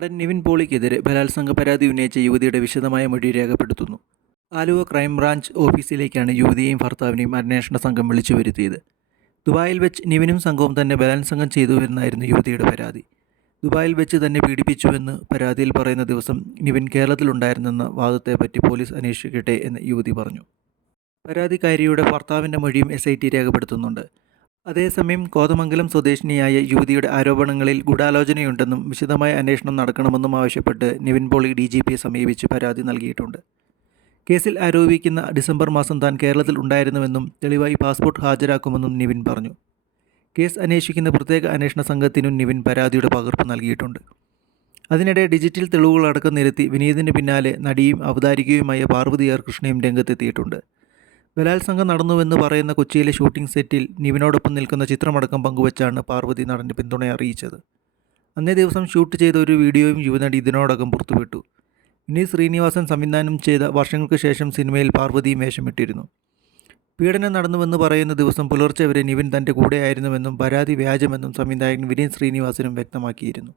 നടൻ നിവിൻ പോളിക്കെതിരെ ബലാത്സംഗ പരാതി ഉന്നയിച്ച യുവതിയുടെ വിശദമായ മൊഴി രേഖപ്പെടുത്തുന്നു. ആലുവ ക്രൈംബ്രാഞ്ച് ഓഫീസിലേക്കാണ് യുവതിയെയും ഭർത്താവിനെയും അന്വേഷണ സംഘം വിളിച്ചു വരുത്തിയത്. ദുബായിൽ വെച്ച് നിവിനും സംഘവും തന്നെ ബലാത്സംഗം ചെയ്തുവെന്നായിരുന്നു യുവതിയുടെ പരാതി. ദുബായിൽ വെച്ച് തന്നെ പീഡിപ്പിച്ചുവെന്ന് പരാതിയിൽ പറയുന്ന ദിവസം നിവിൻ കേരളത്തിലുണ്ടായിരുന്നെന്ന വാദത്തെപ്പറ്റി പോലീസ് അന്വേഷിക്കട്ടെ എന്ന് യുവതി പറഞ്ഞു. പരാതിക്കാരിയുടെ ഭർത്താവിന്റെ മൊഴിയും എസ് ഐ ടി രേഖപ്പെടുത്തുന്നുണ്ട്. അതേസമയം കോതമംഗലം സ്വദേശിനിയായ യുവതിയുടെ ആരോപണങ്ങളിൽ ഗൂഢാലോചനയുണ്ടെന്നും വിശദമായ അന്വേഷണം നടക്കണമെന്നും ആവശ്യപ്പെട്ട് നിവിൻ പോളി ഡി ജി പിയെ സമീപിച്ച് പരാതി നൽകിയിട്ടുണ്ട്. കേസിൽ ആരോപിക്കുന്ന ഡിസംബർ മാസം താൻ കേരളത്തിൽ ഉണ്ടായിരുന്നുവെന്നും തെളിവായി പാസ്പോർട്ട് ഹാജരാക്കുമെന്നും നിവിൻ പറഞ്ഞു. കേസ് അന്വേഷിക്കുന്ന പ്രത്യേക അന്വേഷണ സംഘത്തിനും നിവിൻ പരാതിയുടെ പകർപ്പ് നൽകിയിട്ടുണ്ട്. അതിനിടെ ഡിജിറ്റൽ തെളിവുകളടക്കം നിരത്തി വിനീതിന് പിന്നാലെ നടിയും അവതാരികയുമായ പാർവതി ആർ കൃഷ്ണയും രംഗത്തെത്തിയിട്ടുണ്ട്. ബലാത്സംഗം നടന്നുവെന്ന് പറയുന്ന കൊച്ചിയിലെ ഷൂട്ടിംഗ് സെറ്റിൽ നിവിനോടൊപ്പം നിൽക്കുന്ന ചിത്രമടക്കം പങ്കുവച്ചാണ് പാർവതി നടന്റെ പിന്തുണ അറിയിച്ചത്. അന്നേ ദിവസം ഷൂട്ട് ചെയ്ത ഒരു വീഡിയോയും യുവനടി ഇതിനോടകം പുറത്തുവിട്ടു. വിനീത് ശ്രീനിവാസൻ സംവിധാനം ചെയ്ത വർഷങ്ങൾക്ക് ശേഷം സിനിമയിൽ പാർവതിയും വേഷമിട്ടിരുന്നു. പീഡനം നടന്നുവെന്ന് പറയുന്ന ദിവസം പുലർച്ചെ വരെ നിവിൻ തന്റെ കൂടെയായിരുന്നുവെന്നും പരാതി വ്യാജമെന്നും സംവിധായകൻ വിനീത് ശ്രീനിവാസനും വ്യക്തമാക്കിയിരുന്നു.